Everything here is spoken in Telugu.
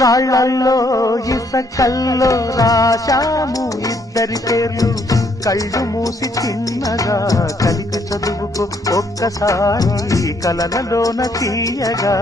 రాళ్ళల్లో ఇసకల్లో రాశాము ఇద్దరి పేర్లు కళ్ళు మూసి చిన్నగా కలిగి చదువుకో ఒక్కసారి కలలలోన తీయగా